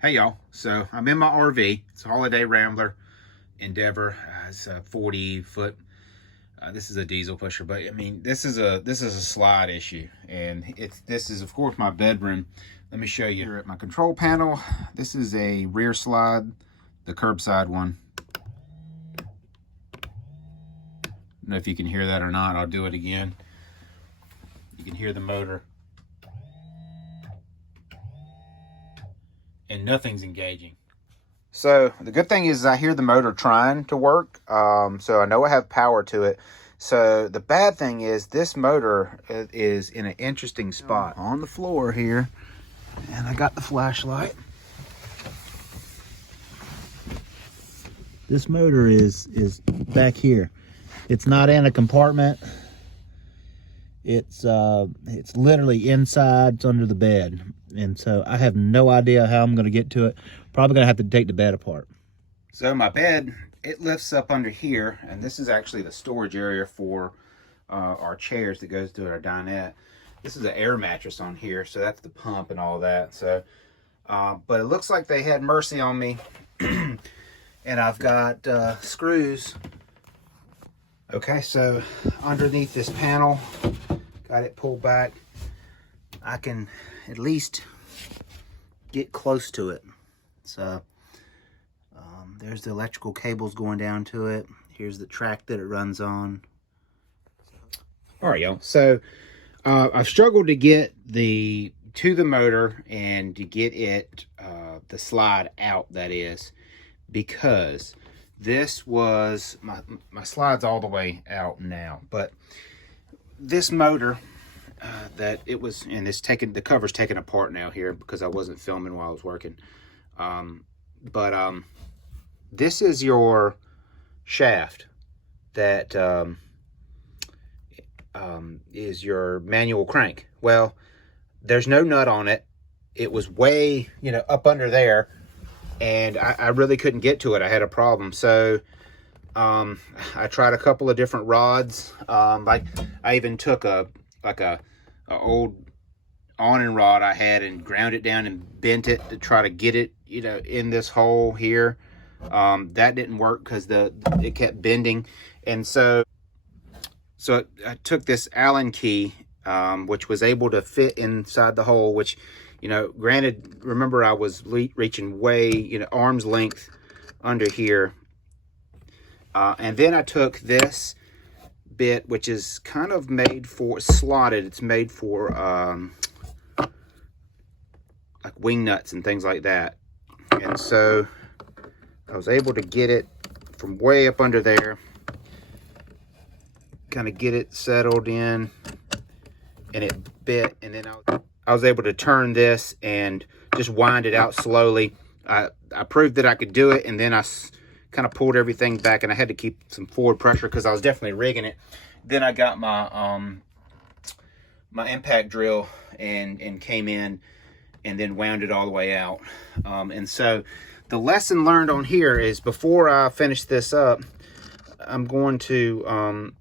Hey y'all, so I'm in my RV. It's a Holiday Rambler Endeavor. It's a 40 foot. This is a diesel pusher, but I mean this is a slide issue, and this is of course my bedroom. Let me show you here at my control panel. This is a rear slide, the curbside one. I don't know if you can hear that or not. I'll do it again. You can hear the motor, and nothing's engaging. So the good thing is I hear the motor trying to work, so I know I have power to it. So the bad thing is this motor is in an interesting spot on the floor here, and I got the flashlight. This motor is back here. It's not in a compartment. It's literally inside. It's under the bed, and so I have no idea how I'm going to get to it. Probably going to have to take the bed apart. So my bed, it lifts up under here, and this is actually the storage area for our chairs that goes to our dinette. This is an air mattress on here, so that's the pump and all that. So, but it looks like they had mercy on me, and I've got screws. Okay, so underneath this panel, got it pulled back. I can at least get close to it. So there's the electrical cables going down to it. Here's the track that it runs on. All right, y'all. So I've struggled to get to the motor and to get it, the slide out, that is, because this was, my slide's all the way out now, but this motor, that it was, and it's taken, the cover's taken apart now here because I wasn't filming while I was working. This is your shaft that is your manual crank. Well, there's no nut on it. It was way, up under there, and I really couldn't get to it. I had a problem. So I tried a couple of different rods. Like I even took a old awning rod I had and ground it down and bent it to try to get it, in this hole here. That didn't work because it kept bending, and so I took this Allen key, which was able to fit inside the hole, which, granted, remember I was reaching way, arm's length under here. And then I took this bit, which is kind of made for, slotted. It's made for like wing nuts and things like that. And so I was able to get it from way up under there, kind of get it settled in, and it bit, and then I was able to turn this and just wind it out slowly. I proved that I could do it, and then I kind of pulled everything back, and I had to keep some forward pressure because I was definitely rigging it. Then I got my my impact drill and came in and then wound it all the way out. And so the lesson learned on here is, before I finish this up, I'm going to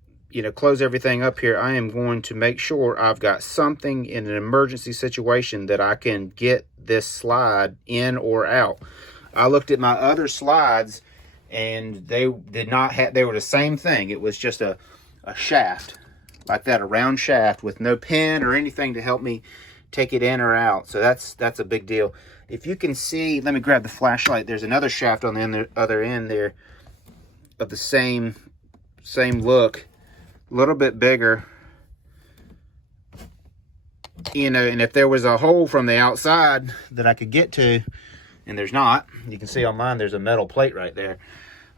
close everything up here. I am going to make sure I've got something in an emergency situation that I can get this slide in or out. I looked at my other slides, and they did not have, they were the same thing. It was just a shaft like that, a round shaft with no pin or anything to help me take it in or out. So that's a big deal. If you can see, let me grab the flashlight. There's another shaft on the other end there of the same look, a little bit bigger, and if there was a hole from the outside that I could get to, and there's not, you can see on mine there's a metal plate right there.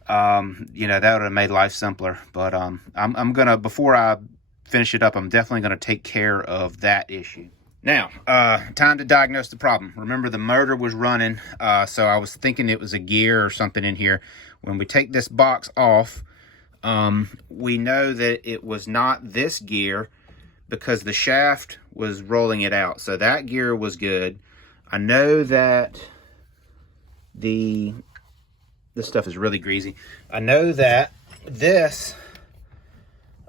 That would have made life simpler. But I'm gonna, before I finish it up, I'm definitely gonna take care of that issue. Now, time to diagnose the problem. Remember, the motor was running, so I was thinking it was a gear or something in here. When we take this box off, we know that it was not this gear because the shaft was rolling it out. So that gear was good. I know that this stuff is really greasy. I know that this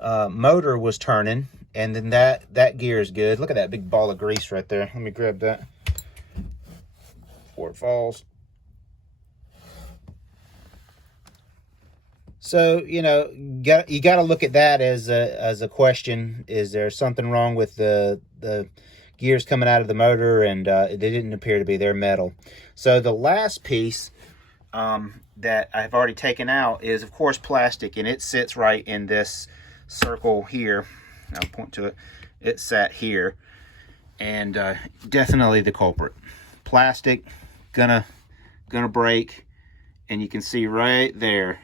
motor was turning, and then that gear is good. Look at that big ball of grease right there. Let me grab that. before it falls. So, you know, you got to look at that as a question. Is there something wrong with the gears coming out of the motor? And they didn't appear to be. They're metal. So the last piece that I've already taken out is, of course, plastic, and it sits right in this circle here. I'll point to it. It sat here, and definitely the culprit. Plastic, gonna break, and you can see right there,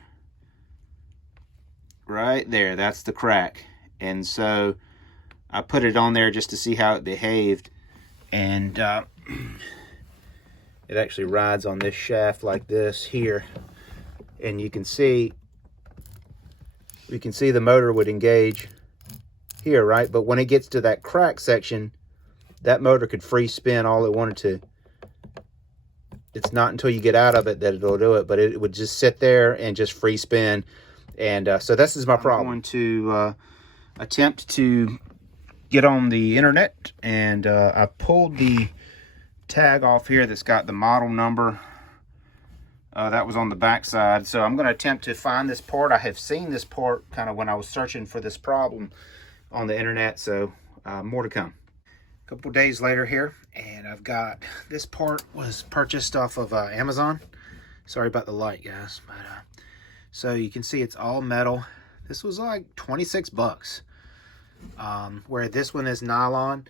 that's the crack. And so I put it on there just to see how it behaved, and it actually rides on this shaft like this here, and you can see the motor would engage here, right? But when it gets to that crack section, that motor could free spin all it wanted to. It's not until you get out of it that it'll do it, but it would just sit there and just free spin. And so this is my problem. I'm going to attempt to get on the internet, and I pulled the tag off here that's got the model number. That was on the back side. So I'm going to attempt to find this part. I have seen this part kind of when I was searching for this problem on the internet, so more to come. A couple days later here, and I've got this part. Was purchased off of Amazon. Sorry about the light, guys, but so you can see it's all metal. This was like 26 bucks, where this one is nylon,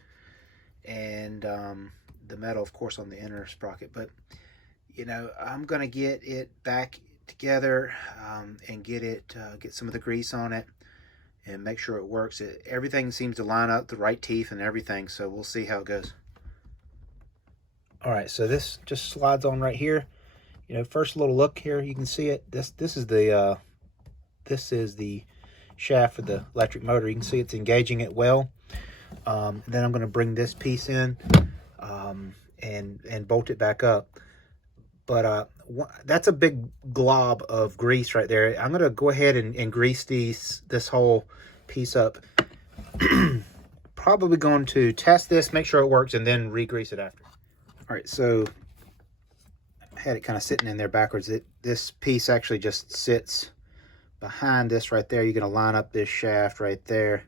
and the metal, of course, on the inner sprocket. But you know, I'm gonna get it back together and get some of the grease on it and make sure it works. Everything seems to line up, the right teeth and everything, so we'll see how it goes. All right, so this just slides on right here. You know, first little look here, you can see it. This is the shaft for the electric motor. You can see it's engaging it well. Then I'm going to bring this piece in and bolt it back up. But that's a big glob of grease right there. I'm going to go ahead and grease this whole piece up. Probably going to test this, make sure it works, and then re-grease it after. All right, so I had it kind of sitting in there backwards. This piece actually just sits behind this right there. You're going to line up this shaft right there,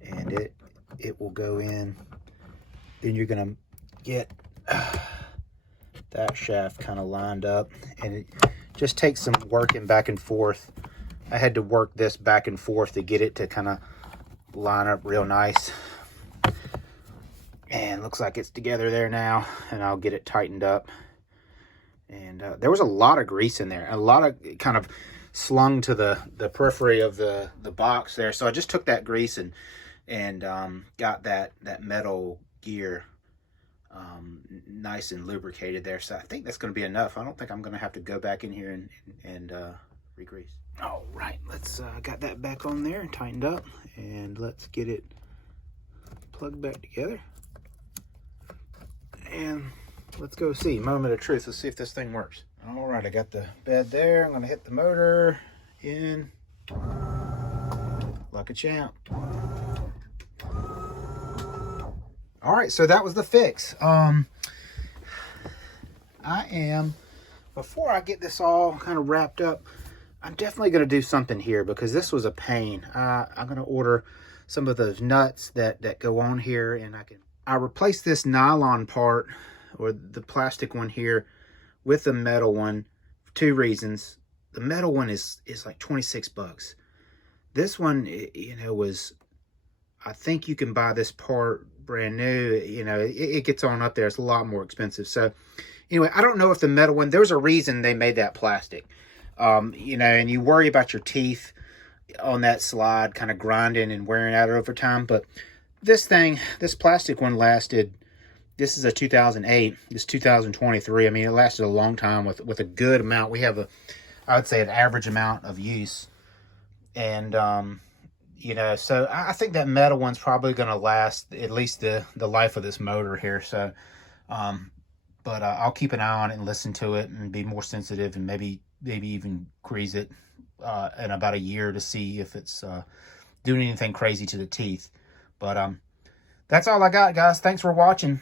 and it will go in. Then you're going to get that shaft kind of lined up, and it just takes some working back and forth. I had to work this back and forth to get it to kind of line up real nice. And looks like it's together there now, and I'll get it tightened up. And there was a lot of grease in there, a lot of kind of slung to the periphery of the box there. So I just took that grease and got that metal gear nice and lubricated there. So I think that's going to be enough. I don't think I'm going to have to go back in here and re-grease. All right, let's got that back on there and tightened up, and let's get it plugged back together. And let's go see. Moment of truth. Let's see if this thing works. All right, I got the bed there. I'm going to hit the motor in like a champ. All right, so that was the fix. Before I get this all kind of wrapped up, I'm definitely going to do something here because this was a pain. I'm going to order some of those nuts that go on here, and I replaced this nylon part, or the plastic one here, with the metal one for two reasons. The metal one is like 26 bucks. This one, you know, I think you can buy this part brand new. You know, it gets on up there. It's a lot more expensive. So anyway, I don't know if the metal one, there's a reason they made that plastic. You know, and you worry about your teeth on that slide kind of grinding and wearing out over time. But this plastic one lasted, this is a 2008, this 2023. I mean, it lasted a long time with a good amount. We have I would say an average amount of use. And, you know, so I think that metal one's probably going to last at least the life of this motor here. So, but I'll keep an eye on it and listen to it and be more sensitive, and maybe even grease it in about a year to see if it's doing anything crazy to the teeth. But that's all I got, guys. Thanks for watching.